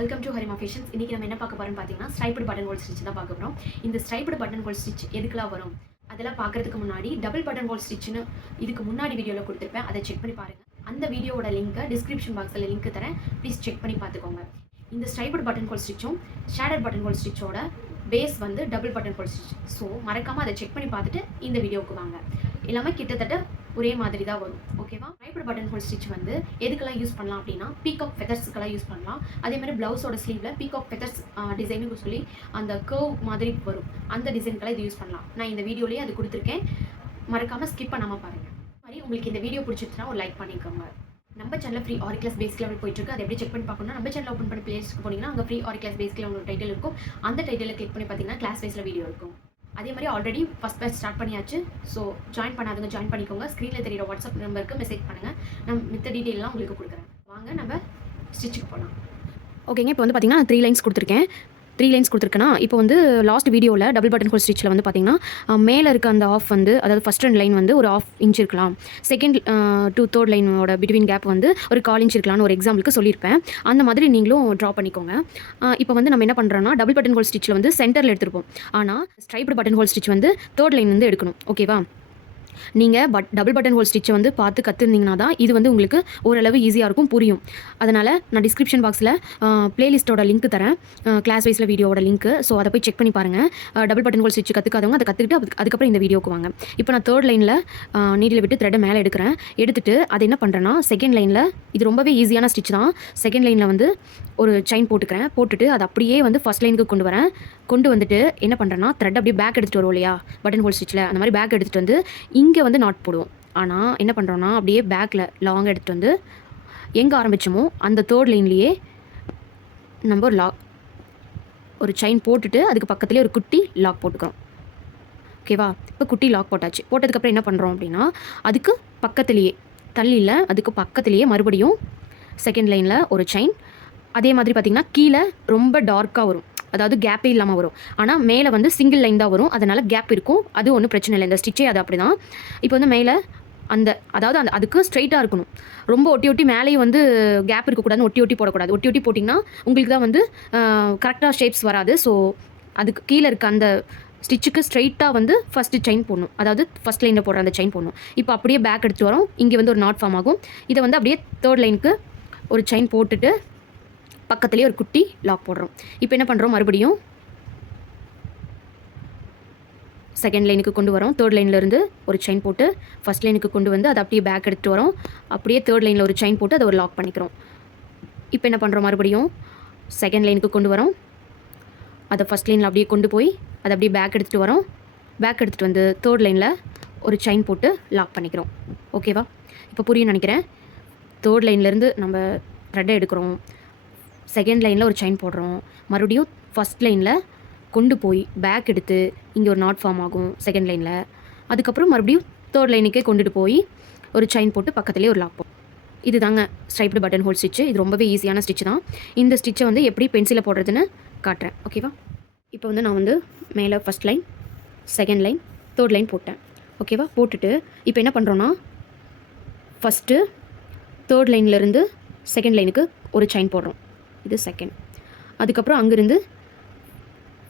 Welcome to Harima fashions இன்றைக்கி நம்ம என்ன பார்க்க போகிறோம்னு பார்த்தீங்கன்னா ஸ்ட்ரைப்டு பட்டன் ஹோல் ஸ்டிச் தான் பார்க்க போகிறோம் இந்த ஸ்ட்ரைப்டு பட்டன் ஹோல் ஸ்டிச் எதுக்கெல்லாம் வரும்? அதெல்லாம் பார்க்குறதுக்கு முன்னாடி டபுள் பட்டன் ஹோல் ஸ்டிச்னு இதுக்கு முன்னாடி வீடியோவில் கொடுத்துருப்பேன். அதை செக் பண்ணி பாருங்கள் அந்த வீடியோவோட லிங்க்கை டிஸ்கிரிப்ஷன் பாக்ஸில் லிங்க் தரேன். ப்ளீஸ் செக் பண்ணி பார்த்துக்கோங்க. இந்த ஸ்ட்ரைப்டு பட்டன் ஹோல் ஸ்டிச்சும் ஷேடட் பட்டன் ஹோல் ஸ்டிச்சோட பேஸ் வந்து double button hole stitch so மறக்காமல் அதை செக் பண்ணி பார்த்துட்டு இந்த வீடியோவுக்கு வாங்க. எல்லாமே கிட்டத்தட்ட ஒரே மாதிரி தான் வரும். Okay striped button hole stitch வந்து எதுக்கெல்லாம் யூஸ் பண்ணலாம் அப்படின்னா பீகாக் ஃபெதர்ஸுக்கெல்லாம் யூஸ் பண்ணலாம். அதே மாதிரி ப்ளவுஸோட ஸ்லீவில் பீகாக் ஃபெதர்ஸ் டிசைனுக்கு சொல்லி அந்த கர்வ் மாதிரி வரும். அந்த டிசைனுக்கெல்லாம் இது யூஸ் பண்ணலாம். நான் இந்த வீடியோலேயே அது கொடுத்துருக்கேன். மறக்காமல் ஸ்கிப் பண்ணாமல் பாருங்கள் மாதிரி உங்களுக்கு இந்த வீடியோ பிடிச்சிருச்சுன்னா ஒரு லைக் பண்ணிக்கோங்க. நம்ம channel free Aari class base level போயிட்டு இருக்கு அதை எப்படி செக் பண்ணி பார்க்கணும் நம்ம சேனல் ஓப்பன் பண்ணி பிளேஸ்க்கு போனீங்கன்னா அங்கே ஃப்ரீ ஆரி கிளாஸ் பேஸ்க்கு உங்களுக்கு டைட்டில் இருக்கும். அந்த டைட்டில் கிளிக் பண்ணி பார்த்தீங்கன்னா கிளாஸ் பேஸில் வீடியோ இருக்கும். அதே மாதிரி ஆல்ரெடி ஃபஸ்ட் பேட்ச் ஸ்டார்ட் பண்ணியாச்சு. ஸோ ஜாயின் பண்ணாதவங்க ஜாயின் பண்ணிக்கோங்க. ஸ்க்ரீனில் தெரியுற வாட்ஸ்அப் நம்பருக்கு மெசேஜ் பண்ணுங்கள் நான் மித்த டீட்டெயிலெலாம் உங்களுக்கு கொடுக்குறேன். வாங்க நம்ம ஸ்டிச்சுக்கு போகலாம் ஓகேங்க இப்போ வந்து பார்த்தீங்கன்னா த்ரீ லைன்ஸ் கொடுத்துருக்கேன். த்ரீ லைன்ஸ் கொடுத்துருக்கேன்னா இப்போ வந்து லாஸ்ட் வீடியோவில் டபுள் பட்டன் ஹோல் ஸ்டிச்சில் வந்து பார்த்தீங்கன்னா மேலே இருக்க அந்த ஆஃப் வந்து அதாவது ஃபஸ்ட் ரெண்டு லைன் வந்து ஒரு ஆஃப் இன்ச் இருக்கலாம். செகண்ட் டூ தேர்ட் லைனோட பிட்வீன் கேப் வந்து ஒரு கால் இன்ச் இருக்கலாம்னு ஒரு எக்ஸாம்பிளுக்கு சொல்லியிருப்பேன். அந்த மாதிரி நீங்களும் ட்ரா பண்ணிக்கோங்க. இப்போ வந்து நம்ம என்ன பண்ணுறோன்னா டபுள் பட்டன் ஹோல் ஸ்டிச்சில் வந்து சென்டரில் எடுத்துருப்போம். ஆனால் ஸ்ட்ரைப்டு பட்டன் ஹோல் ஸ்டிச் வந்து தேர்ட் லைன் வந்து எடுக்கணும். ஓகேவா நீங்கள் பட் டபுள் பட்டன் ஹோல் ஸ்டிச்சை வந்து பார்த்து கற்றுருந்தீங்கன்னா தான் இது வந்து உங்களுக்கு ஓரளவு ஈஸியாக இருக்கும் புரியும். அதனால் நான் டிஸ்கிரிப்ஷன் பாக்ஸில் பிளேலிஸ்ட்டோட லிங்க் தரேன். கிளாஸ் வைஸில் வீடியோவோட லிங்க்கு ஸோ அதை போய் செக் பண்ணி பாருங்கள் டபுள் பட்டன் ஹோல் ஸ்டிச் கற்றுக்காதவங்க அதை கற்றுக்கிட்டு அதுக்கப்புறம் இந்த வீடியோக்கு வாங்க. இப்போ நான் தேர்ட் லைனில் நீடில் விட்டு த்ரெட்டை மேலே எடுக்கிறேன். எடுத்துட்டு அதை என்ன பண்ணுறேன்னா செகண்ட் லைனில் இது ரொம்பவே ஈஸியான ஸ்டிச் தான். செகண்ட் லைனில் வந்து ஒரு செயின் போட்டுக்கிறேன். போட்டுட்டு அதை அப்படியே வந்து ஃபஸ்ட் லைனுக்கு கொண்டு வரேன். கொண்டு வந்துட்டு என்ன பண்ணுறேன்னா த்ரெட் அப்படியே பேக் எடுத்துகிட்டு வருவோம் இல்லையா? பட்டன் ஹோல் ஸ்டிச்சில் அந்த மாதிரி பேக் எடுத்துகிட்டு வந்து இங்கே வந்து நாட் போடுவோம். ஆனால் என்ன பண்ணுறோன்னா அப்படியே பேக்கில் லாங் எடுத்துகிட்டு வந்து எங்கே ஆரம்பிச்சோமோ அந்த தேர்ட் லைன்லேயே நம்ம ஒரு லாக் ஒரு செயின் போட்டுட்டு அதுக்கு பக்கத்துலேயே ஒரு குட்டி லாக் போட்டுக்கிறோம். ஓகேவா இப்போ குட்டி லாக் போட்டாச்சு. போட்டதுக்கப்புறம் என்ன பண்ணுறோம் அப்படின்னா அதுக்கு பக்கத்துலேயே தள்ளியில் அதுக்கு பக்கத்துலேயே மறுபடியும் செகண்ட் லைனில் ஒரு செயின் அதே மாதிரி பார்த்திங்கன்னா கீழே ரொம்ப டார்க்காக வரும். அதாவது கேப்பே இல்லாமல் வரும். ஆனால் மேலே வந்து சிங்கிள் லைன் தான் வரும். அதனால் கேப் இருக்கும். அது ஒன்றும் பிரச்சனை இல்லை. இந்த ஸ்டிச்சே அது அப்படி தான் இப்போ வந்து மேலே அந்த அதாவது அந்த அதுக்கு ஸ்ட்ரைட்டாக இருக்கணும். ரொம்ப ஒட்டி ஒட்டி மேலேயும் வந்து கேப் இருக்கக்கூடாதுன்னு ஒட்டி ஒட்டி போடக்கூடாது. ஒட்டி ஒட்டி போட்டிங்கன்னா உங்களுக்கு தான் வந்து கரெக்டாக ஷேப்ஸ் வராது. ஸோ அதுக்கு கீழே இருக்க அந்த ஸ்டிச்சுக்கு ஸ்ட்ரைட்டாக வந்து ஃபஸ்ட்டு செயின் போடணும். அதாவது ஃபஸ்ட் லைனில் போடுற அந்த செயின் போடணும். இப்போ அப்படியே பேக் எடுத்து வரோம். இங்கே வந்து ஒரு நாட் ஃபார்ம் ஆகும். இதை வந்து அப்படியே தேர்ட் லைனுக்கு ஒரு செயின் போட்டுட்டு பக்கத்துலேயே ஒரு குட்டி லாக் போடுறோம். இப்போ என்ன பண்ணுறோம் மறுபடியும் செகண்ட் லைனுக்கு கொண்டு வரோம். தேர்ட் லைன்லேருந்து ஒரு செயின் போட்டு ஃபஸ்ட் லைனுக்கு கொண்டு வந்து அதை அப்படியே பேக் எடுத்துகிட்டு வரோம். அப்படியே தேர்ட் லைனில் ஒரு செயின் போட்டு அதை ஒரு லாக் பண்ணிக்கிறோம். இப்போ என்ன பண்ணுறோம் மறுபடியும் செகண்ட் லைனுக்கு கொண்டு வரோம். அதை ஃபஸ்ட் லைனில் அப்படியே கொண்டு போய் அதை அப்படியே பேக் எடுத்துகிட்டு வரோம். பேக் எடுத்துகிட்டு வந்து தேர்ட் லைனில் ஒரு செயின் போட்டு லாக் பண்ணிக்கிறோம். ஓகேவா இப்போ புரியும் நினைக்கிறேன். தேர்ட் லைன்லேருந்து நம்ம த்ரெட்டை எடுக்கிறோம். செகண்ட் லைனில் ஒரு செயின் போடுறோம். மறுபடியும் ஃபஸ்ட் லைனில் கொண்டு போய் பேக் எடுத்து இங்கே ஒரு நாட் ஃபார்ம் ஆகும் செகண்ட் லைனில் அதுக்கப்புறம் மறுபடியும் தேர்ட் லைனுக்கே கொண்டுட்டு போய் ஒரு செயின் போட்டு பக்கத்துலேயே ஒரு லாக் போடும் இது தாங்க ஸ்ட்ரைப்டு பட்டன் ஹோல் ஸ்டிச்சு இது ரொம்பவே ஈஸியான ஸ்டிச் தான். இந்த ஸ்டிச்சை வந்து எப்படி பென்சிலில் போடுறதுன்னு காட்டுறேன். ஓகேவா இப்போ வந்து நான் வந்து மேலே first line second line third line போட்டேன். ஓகேவா போட்டுட்டு இப்போ என்ன பண்ணுறோன்னா ஃபஸ்ட்டு தேர்ட் லைன்லேருந்து செகண்ட் லைனுக்கு ஒரு செயின் போடுறோம். இது செகண்ட் அதுக்கப்புறம் அங்கேருந்து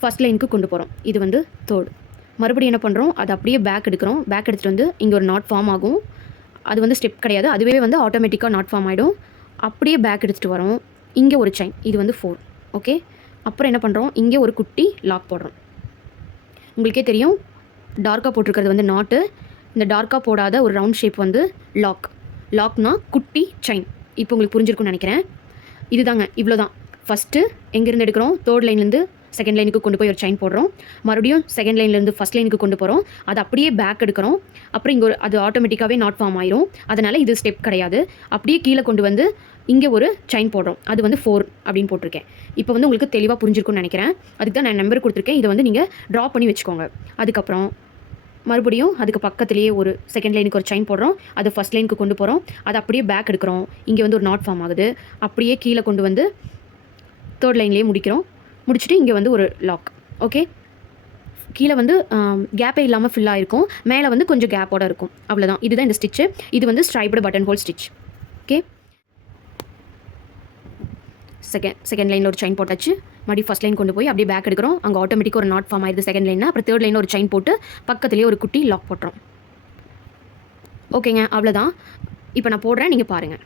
ஃபஸ்ட் லைனுக்கு கொண்டு போகிறோம் இது வந்து தேர்ட் மறுபடியும் என்ன பண்ணுறோம் அது அப்படியே பேக் எடுக்கிறோம். பேக் எடுத்துகிட்டு வந்து இங்கே ஒரு நாட் ஃபார்ம் ஆகும். அது வந்து ஸ்டெப் கிடையாது. அதுவே வந்து ஆட்டோமேட்டிக்காக நாட் ஃபார்ம் ஆகிடும் அப்படியே பேக் எடுத்துகிட்டு வரோம். இங்கே ஒரு செயின் இது வந்து ஃபோர் ஓகே அப்புறம் என்ன பண்ணுறோம் இங்கே ஒரு குட்டி லாக் போடுறோம். உங்களுக்கே தெரியும் டார்க்காக போட்டிருக்கிறது வந்து நாட்டு இந்த டார்க்காக போடாத ஒரு ரவுண்ட் ஷேப் வந்து லாக் லாக்னா குட்டி செயின் இப்போ உங்களுக்கு புரிஞ்சிருக்கும்னு நினைக்கிறேன். இதுதாங்க இவ்வளோ தான் ஃபஸ்ட்டு எங்கேருந்து எடுக்கிறோம்? தேர்ட் லைன்லேருந்து செகண்ட் லைனுக்கு கொண்டு போய் ஒரு செயின் போடுறோம். மறுபடியும் செகண்ட் லைன்லேருந்து ஃபஸ்ட் லைனுக்கு கொண்டு போகிறோம் அது அப்படியே பேக் எடுக்கிறோம். அப்புறம் இங்கே ஒரு அது ஆட்டோமேட்டிக்காகவே நாட் ஃபார்ம் ஆயிரும். அதனால் இது ஸ்டெப் கிடையாது. அப்படியே கீழே கொண்டு வந்து இங்கே ஒரு செயின் போடுறோம். அது வந்து ஃபோர் அப்படின்னு போட்டிருக்கேன். இப்போ வந்து உங்களுக்கு தெளிவாக புரிஞ்சிருக்கும்னு நினைக்கிறேன். அதுக்கு தான் நான் நம்பர் கொடுத்துருக்கேன். இதை வந்து நீங்கள் ட்ரா பண்ணி வச்சுக்கோங்க. அதுக்கப்புறம் மறுபடியும் அதுக்கு பக்கத்துலேயே ஒரு செகண்ட் லைனுக்கு ஒரு செயின் போடுறோம். அது ஃபஸ்ட் லைனுக்கு கொண்டு போகிறோம் அது அப்படியே பேக் எடுக்கிறோம். இங்கே வந்து ஒரு நாட் ஃபார்ம் ஆகுது. அப்படியே கீழே கொண்டு வந்து தேர்ட் லைன்லேயே முடிக்கிறோம். முடிச்சுட்டு இங்கே வந்து ஒரு லாக் ஓகே கீழே வந்து கேப்பே இல்லாமல் ஃபில்லாக இருக்கும் மேலே வந்து கொஞ்சம் கேப்போட இருக்கும். அவ்வளோதான் இதுதான் இந்த ஸ்டிச்சு இது வந்து striped button hole stitch okay second second லைனில் ஒரு செயின் போட்டாச்சு. மறுபடியும் ஃபஸ்ட் லைன் கொண்டு போய் அப்படியே பேக் எடுக்கிறோம். அங்கே ஆட்டோமேட்டிக்காக ஒரு நாட் ஃபார்ம் ஆயிடுது செகண்ட் லைனில் அப்புறம் தேர்ட் லைன் ஒரு செயின் போட்டு பக்கத்துலேயே ஒரு குட்டி லாக் போட்டுறோம் ஓகேங்க அவ்வளோதான் இப்போ நான் போடுறேன் நீங்கள் பாருங்கள்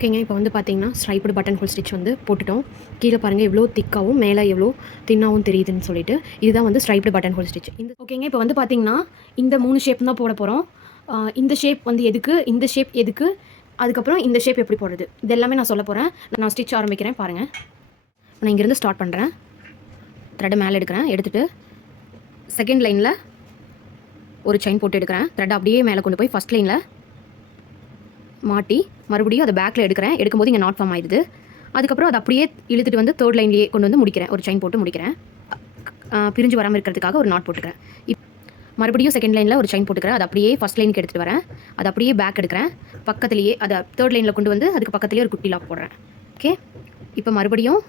ஓகேங்க. இப்போ வந்து பார்த்தீங்கன்னா ஸ்ட்ரைப்டு பட்டன் ஹோல் ஸ்டிச் வந்து போட்டுட்டோம். கீழே பாருங்கள் எவ்வளோ திக்காகவும் மேலே எவ்வளோ தின்னாகவும் தெரியுதுன்னு சொல்லிட்டு. இதுதான் வந்து ஸ்ட்ரைப்டு பட்டன் ஹோல் ஸ்டிச் இந்த ஓகேங்க. இப்போ வந்து பார்த்தீங்கன்னா இந்த மூணு ஷேப் தான் போட போகிறோம் இந்த ஷேப் வந்து எதுக்கு இந்த ஷேப் எதுக்கு அதுக்கப்புறம் இந்த ஷேப் எப்படி போடுறது? இது எல்லாமே நான் சொல்ல போகிறேன் நான் ஸ்டிச் ஆரம்பிக்கிறேன் பாருங்கள் நான் இங்கேருந்து ஸ்டார்ட் பண்ணுறேன் த்ரெட்டை மேலே எடுக்கிறேன் எடுத்துகிட்டு செகண்ட் லைனில் ஒரு செயின் போட்டு எடுக்கிறேன். த்ரெட் அப்படியே மேலே கொண்டு போய் ஃபஸ்ட் லைனில் மாட்டி மறுபடியும் அதை பேக்கில் எடுக்கிறேன். எடுக்கும்போது இங்கே நாட் ஃபார்ம் ஆயிடுது. அதுக்கப்புறம் அதை அப்படியே இழுத்துட்டு வந்து தேர்ட் லைன்லேயே கொண்டு வந்து முடிக்கிறேன். ஒரு செயின் போட்டு முடிக்கிறேன். பிரிஞ்சு வராமல் இருக்கிறதுக்காக ஒரு நாட் போட்டுக்கிறேன். இப் மறுபடியும் செகண்ட் லைனில் ஒரு செயின் போட்டுக்கிறேன். அதை அப்படியே ஃபஸ்ட் லைனுக்கு எடுத்துகிட்டு வரேன். அதை அப்படியே பேக் எடுக்கிறேன். பக்கத்துலேயே அதை தேர்ட் லைனில் கொண்டு வந்து அதுக்கு பக்கத்துலேயே ஒரு குட்டி லாக் போடுறேன். ஓகே இப்போ மறுபடியும்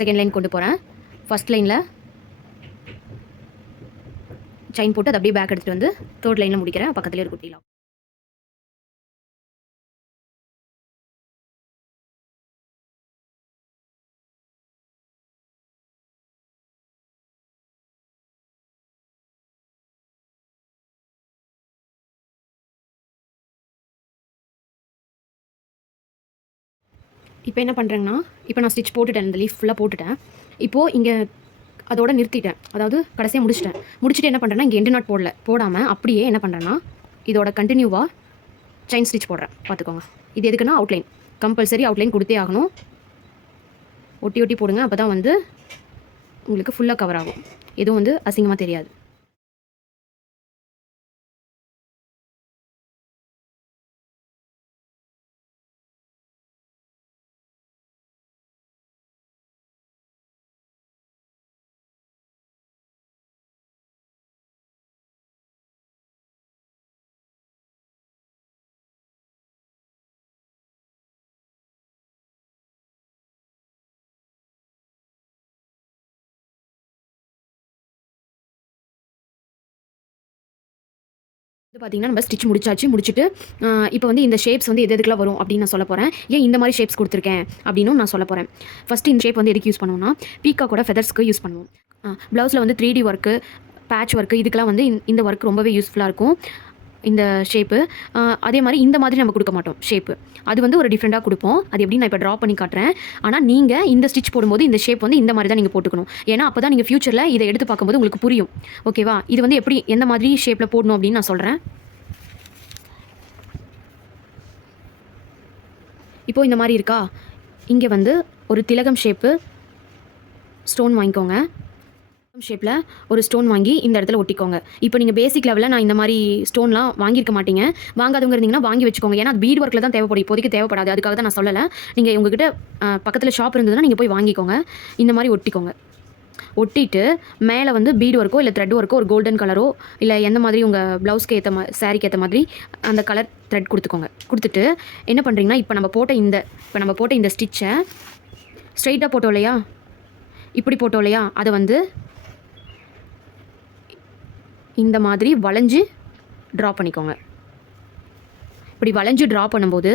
செகண்ட் லைன் கொண்டு போகிறேன் ஃபஸ்ட் லைனில் செயின் போட்டு அதை அப்படியே பேக் எடுத்துகிட்டு வந்து தேர்ட் லைனில் முடிக்கிறேன். பக்கத்துலேயே ஒரு குட்டி லாக் இப்போ என்ன பண்ணுறேங்கன்னா இப்போ நான் ஸ்டிச் போட்டுட்டேன் இந்த லீஃப் ஃபுல்லாக போட்டுட்டேன். இப்போது இங்கே அதோட நிறுத்திட்டேன். அதாவது கடைசியாக முடிச்சிட்டேன். முடிச்சுட்டு என்ன பண்ணுறேன்னா இங்கே எண்டு நாட் போடல. போடாமல் அப்படியே என்ன பண்ணுறேன்னா இதோட கண்டினியூவாக செயின் ஸ்டிச் போடுறேன். பார்த்துக்கோங்க. இது எதுக்குன்னா அவுட்லைன் கம்பல்சரி அவுட்லைன் கொடுத்தே ஆகணும். ஒட்டி ஒட்டி போடுங்க அப்போ தான் வந்து உங்களுக்கு ஃபுல்லாக கவர் ஆகும். எதுவும் வந்து அசிங்கமாக தெரியாது. இது பார்த்தீங்கன்னா நம்ம ஸ்டிச் முடிச்சாச்சு முடிச்சுட்டு இப்போ வந்து இந்த ஷேப்ஸ் வந்து எது எதுக்குலாம் வரும் அப்படின்னு நான் சொல்ல போகிறேன் ஏன் இந்த மாதிரி ஷேப்ஸ் கொடுத்துருக்கேன் அப்படின்னும் நான் சொல்ல போகிறேன் ஃபஸ்ட்டு இந்த ஷேப் வந்து எதுக்கு யூஸ் பண்ணுவோம்னா பீக்காக்கோட ஃபெதர்ஸ்க்கு யூஸ் பண்ணுவோம். ப்ளவுஸில் வந்து three D work patch work இதுக்கெல்லாம் வந்து இந்த ஒர்க் ரொம்பவே யூஸ்ஃபுல்லாக இருக்கும். இந்த ஷேப்பு அதே மாதிரி இந்த மாதிரி நம்ம கொடுக்க மாட்டோம் ஷேப்பு அது வந்து ஒரு டிஃப்ரெண்ட்டாக கொடுப்போம். அது எப்படி நான் இப்போ ட்ரா பண்ணி காட்டுறேன்? ஆனால் நீங்கள் இந்த ஸ்டிச் போடும்போது இந்த ஷேப் வந்து இந்த மாதிரி தான் நீங்கள் போட்டுக்கணும். ஏன்னா அப்போ தான் நீங்கள் ஃப்யூச்சரில் இதை எடுத்து பார்க்கும்போது உங்களுக்கு புரியும். ஓகேவா இது வந்து எப்படி எந்த மாதிரி ஷேப்பில் போடணும் அப்படின்னு நான் சொல்கிறேன் இப்போது இந்த மாதிரி இருக்கா? இங்கே வந்து ஒரு திலகம் ஷேப்பு ஸ்டோன் வாங்கிக்கோங்க. ஷேப்பில் ஒரு ஸ்டோன் வாங்கி இந்த இடத்துல ஒட்டிக்கோங்க. இப்போ நீங்கள் பேசிக் லெவலில் நான் இந்த மாதிரி ஸ்டோன்லாம் வாங்கியிருக்க மாட்டீங்க. வாங்காதவங்க இருந்தீங்கன்னா வாங்கி வச்சுக்கோங்க. ஏன்னா அது பீட் ஒர்க்கில் தான் தேவைப்படும். இப்போதைக்கு தேவைப்படாது. அதுக்காக தான் நான் சொல்லலை. நீங்கள் உங்ககிட்ட பக்கத்தில் ஷாப் இருந்ததுன்னா நீங்கள் போய் வாங்கிக்கோங்க. இந்த மாதிரி ஒட்டிக்கோங்க. ஒட்டிட்டு மேலே வந்து பீட் ஒர்க்கோ இல்லை த்ரெட் ஒர்க்கோ ஒரு கோல்டன் கலரோ இல்லை எந்த மாதிரி உங்கள் ப்ளவுஸ்க்கு ஏற்ற மா சாரிக்கு ஏற்ற மாதிரி அந்த கலர் த்ரெட் கொடுத்துக்கோங்க. கொடுத்துட்டு என்ன பண்ணுறீங்கன்னா இப்போ நம்ம போட்ட இந்த இப்போ நம்ம போட்ட இந்த ஸ்டிச்சை ஸ்ட்ரைட்டாக போட்டோம் இல்லையா? இப்படி போட்டோம் இல்லையா? அதை வந்து இந்த மாதிரி வளைஞ்சு ட்ரா பண்ணிக்கோங்க. இப்படி வளைஞ்சு ட்ரா பண்ணும்போது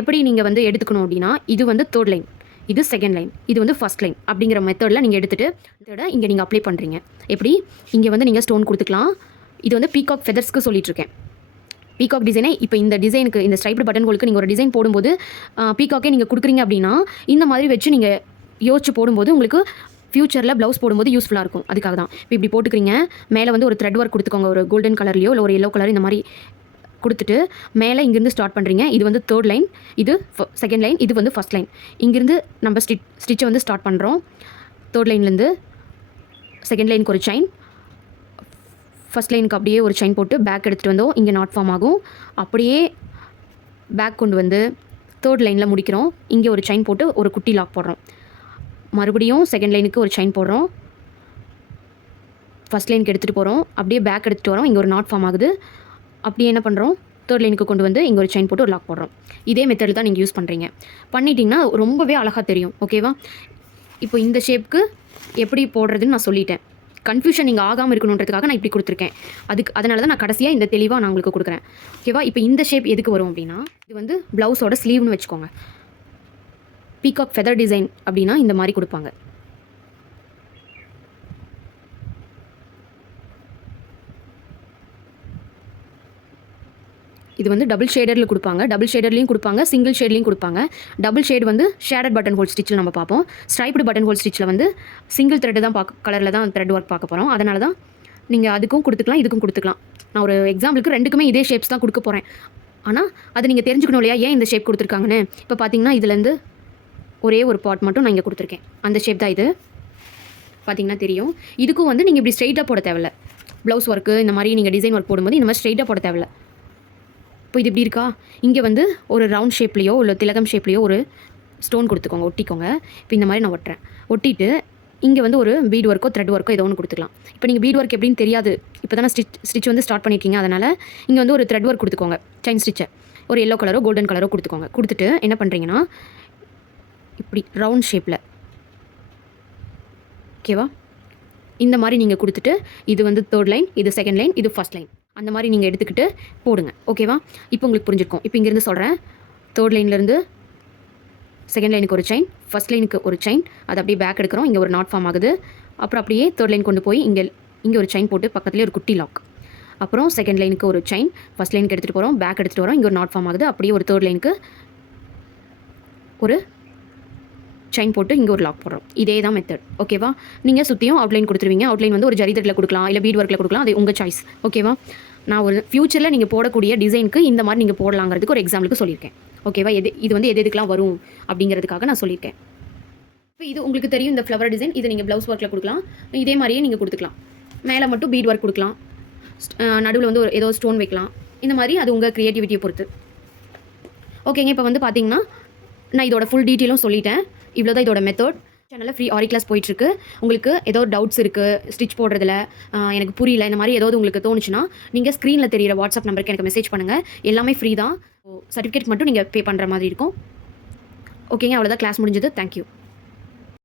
எப்படி நீங்கள் வந்து எடுத்துக்கணும் அப்படின்னா இது வந்து தேர்ட் லைன் இது செகண்ட் லைன் இது வந்து ஃபர்ஸ்ட் லைன் அப்படிங்கிற மெத்தடில் நீங்கள் எடுத்துகிட்டு இதோட இங்கே நீங்கள் அப்ளை பண்ணுறீங்க எப்படி? இங்கே வந்து நீங்கள் ஸ்டோன் கொடுத்துக்கலாம். இது வந்து பீகாக் ஃபெதர்ஸ்க்கு சொல்லிட்டுருக்கேன். பீகாக் டிசைனே இப்போ இந்த டிசைனுக்கு இந்த ஸ்ட்ரைப்டு பட்டன்களுக்கு நீங்கள் ஒரு டிசைன் போடும்போது பீகாக்கே நீங்கள் கொடுக்குறீங்க அப்படின்னா இந்த மாதிரி வச்சு நீங்கள் யோசிச்சு போடும்போது உங்களுக்கு ஃப்யூச்சரில் ப்ளவுஸ் போடும்போது யூஸ்ஃபுல்லாக இருக்கும். அதுக்காக தான் இப்போ இப்படி போட்டுக்கிறீங்க மேலே வந்து ஒரு த்ரெட் ஒர்க் கொடுத்துக்கோங்க. ஒரு கோல்டன் கலர்லையோ இல்லை ஒரு எல்லோ கலர் இந்த மாதிரி கொடுத்துட்டு மேலே இங்கேருந்து ஸ்டார்ட் பண்ணுறீங்க இது வந்து தேர்ட் லைன் இது செகண்ட் லைன் இது வந்து ஃபஸ்ட் லைன் இங்கேருந்து நம்ம ஸ்டிச் ஸ்டிச்சை வந்து ஸ்டார்ட் பண்ணுறோம் தேர்ட் லைன்லேருந்து செகண்ட் லைனுக்கு ஒரு செயின் ஃபஸ்ட் லைனுக்கு அப்படியே ஒரு செயின் போட்டு பேக் எடுத்துகிட்டு வந்தோம். இங்கே நாட் ஃபார்ம் ஆகும். அப்படியே பேக் கொண்டு வந்து தேர்ட் லைனில் முடிக்கிறோம். இங்கே ஒரு செயின் போட்டு ஒரு குட்டி லாக் போடுறோம். மறுபடியும் செகண்ட் லைனுக்கு ஒரு செயின் போடுறோம். ஃபஸ்ட் லைனுக்கு எடுத்துகிட்டு போகிறோம் அப்படியே பேக் எடுத்துகிட்டு வரோம். இங்கே ஒரு நாட் ஃபார்ம் ஆகுது. அப்படியே என்ன பண்ணுறோம் தேர்ட் லைனுக்கு கொண்டு வந்து இங்கே ஒரு செயின் போட்டு ஒரு லாக் போடுறோம். இதே மெத்தடில் தான் நீங்கள் யூஸ் பண்ணுறீங்க பண்ணிட்டீங்கன்னா ரொம்பவே அழகாக தெரியும். ஓகேவா இப்போ இந்த ஷேப்புக்கு எப்படி போடுறதுன்னு நான் சொல்லிட்டேன். கன்ஃபியூஷன் நீங்கள் ஆகாமல் இருக்கணுன்றதுக்காக நான் இப்படி கொடுத்துருக்கேன். அதுக்கு அதனால தான் நான் கடைசியாக இந்த தெளிவாக நான் உங்களுக்கு கொடுக்குறேன். ஓகேவா இப்போ இந்த ஷேப் எதுக்கு வரும் அப்படின்னா இது வந்து ப்ளவுஸோட ஸ்லீவ்னு வச்சுக்கோங்க. பீகாக் ஃபெதர் டிசைன் அப்படின்னா இந்த மாதிரி கொடுப்பாங்க. இது வந்து டபுள் ஷேடரில் கொடுப்பாங்க. டபுள் ஷேடர்லையும் கொடுப்பாங்க சிங்கிள் ஷேட்லையும் கொடுப்பாங்க. டபுள் ஷேட் வந்து ஷேடட் பட்டன் ஹோல் ஸ்டிச்சில் நம்ம பார்ப்போம். ஸ்ட்ரைப்டு பட்டன் ஹோல் ஸ்டிச்சில் வந்து சிங்கிள் த்ரெட்டு தான் பார்க்க கலரில் தான் த்ரெட் ஒர்க் பார்க்க போகிறோம் அதனால தான் நீங்கள் அதுக்கும் கொடுத்துக்கலாம் இதுக்கும் கொடுத்துக்கலாம். நான் ஒரு எக்ஸாம்பிளுக்கு ரெண்டுக்குமே இதே ஷேப்ஸ் தான் கொடுக்க போகிறேன் ஆனால் அதை நீங்கள் தெரிஞ்சுக்கணும் இல்லையா? ஏன் இந்த ஷேப் கொடுத்துருக்காங்கன்னு? இப்போ பார்த்தீங்கன்னா இதுலேருந்து ஒரே ஒரு பாட் மட்டும் நான் இங்கே கொடுத்துருக்கேன். அந்த ஷேப் தான் இது. பார்த்தீங்கன்னா தெரியும். இதுக்கும் வந்து நீங்கள் இப்படி ஸ்ட்ரைட்டாக போட தேவையில்ல. ப்ளவுஸ் ஒர்க்கு இந்த மாதிரி நீங்கள் டிசைன் ஒர்க் போடும்போது இந்த மாதிரி ஸ்ட்ரைட்டாக போட தேவையில்ல. இப்போ இது இப்படி இருக்கா? இங்கே வந்து ஒரு ரவுண்ட் ஷேப்லேயோ இல்லை திலகம் ஷேப்லேயோ ஒரு ஸ்டோன் கொடுத்துக்கோங்க ஒட்டிக்கோங்க. இப்போ இந்த மாதிரி நான் ஒட்டுறேன். ஒட்டிட்டு இங்கே வந்து ஒரு பீட் ஒர்க்கோ த்ரெட் ஒர்க்கோ ஏதோ ஒன்று கொடுத்துக்கலாம். இப்போ நீங்கள் பீட் ஒர்க் எப்படின்னு தெரியாது. இப்போ தானே ஸ்டிச் ஸ்டிச் வந்து ஸ்டார்ட் பண்ணியிருக்கீங்க அதனால் இங்கே வந்து ஒரு த்ரெட் ஒர்க் கொடுத்துக்கோங்க. செயின் ஸ்டிச்சை ஒரு எல்லோ கலரோ கோல்டன் கலரோ கொடுத்துக்கோங்க. கொடுத்துட்டு என்ன பண்ணுறீங்கன்னா இப்படி ரவுண்ட் ஷேப்பில் ஓகேவா இந்த மாதிரி நீங்கள் கொடுத்துட்டு இது வந்து தேர்ட் லைன் இது செகண்ட் லைன் இது ஃபர்ஸ்ட் லைன் அந்த மாதிரி நீங்கள் எடுத்துக்கிட்டு போடுங்க. ஓகேவா இப்போ உங்களுக்கு புரிஞ்சிருக்கும். இப்போ இங்கேருந்து சொல்கிறேன் தேர்ட் லைன்லேருந்து செகண்ட் லைனுக்கு ஒரு செயின் ஃபஸ்ட் லைனுக்கு ஒரு செயின் அது அப்படியே பேக் எடுக்கிறோம். இங்கே ஒரு நாட் ஃபார்ம் ஆகுது. அப்புறம் அப்படியே தேர்ட் லைன் கொண்டு போய் இங்கே இங்கே ஒரு செயின் போட்டு பக்கத்துலேயே ஒரு குட்டி லாக் அப்புறம் செகண்ட் லைனுக்கு ஒரு செயின் ஃபஸ்ட் லைனுக்கு எடுத்துகிட்டு போகிறோம் பேக் எடுத்துகிட்டு வரோம். இங்கே ஒரு நாட் ஃபார்ம் ஆகுது. அப்படியே ஒரு தேர்ட் லைனுக்கு ஒரு செயின் போட்டு இங்கே ஒரு லாக் போடுறோம். இதே தான் மெத்தட் ஓகேவா நீங்கள் சுற்றியும் அவுட்லைன் கொடுத்துருவீங்க. அவுட்லைன் வந்து ஒரு ஜரிதட்டில் கொடுக்கலாம் இல்லை பீட் ஒர்க்கில் கொடுக்கலாம். அது உங்கள் சாய்ஸ் ஓகேவா நான் ஒரு ஃப்யூச்சரில் நீங்கள் போடக்கூடிய டிசைனுக்கு இந்த மாதிரி நீங்கள் போடலாங்கிறதுக்கு ஒரு எக்ஸாம்பிளுக்கு சொல்லியிருக்கேன். ஓகேவா எது இது வந்து எது எதுக்கெலாம் வரும் அப்படிங்கிறதுக்காக நான் சொல்லியிருக்கேன். இப்போ இது உங்களுக்கு தெரியும் இந்த ஃப்ளவர் டிசைன் இது நீங்கள் ப்ளவுஸ் ஒர்க்கில் கொடுக்கலாம். இதே மாதிரியே நீங்கள் கொடுத்துக்கலாம். மேலே மட்டும் பீட் ஒர்க் கொடுக்கலாம். நடுவில் வந்து ஒரு ஏதோ ஸ்டோன் வைக்கலாம். இந்த மாதிரி அது உங்கள் க்ரியேட்டிவிட்டியை பொறுத்து. ஓகேங்க இப்போ வந்து பார்த்தீங்கன்னா நான் இதோட ஃபுல் டீட்டெயிலும் சொல்லிட்டேன். இவ்வளோ தான் இதோட மெத்தட் சேனலில் ஃப்ரீ ஆரி கிளாஸ் போயிட்டுருக்கு. உங்களுக்கு ஏதோ டவுட்ஸ் இருக்குது ஸ்டிச் போடுறதுல எனக்கு புரியல இந்த மாதிரி ஏதாவது உங்களுக்கு தோணுச்சுன்னா நீங்கள் ஸ்க்ரீனில் தெரியிற வாட்ஸ்அப் நம்பருக்கு எனக்கு மெசேஜ் பண்ணுங்கள் எல்லாமே ஃப்ரீ தான். சர்டிஃபிகேட் மட்டும் நீங்கள் பே பண்ணுற மாதிரி இருக்கும். ஓகேங்க அவ்வளோதான் கிளாஸ் முடிஞ்சது. தேங்க்யூ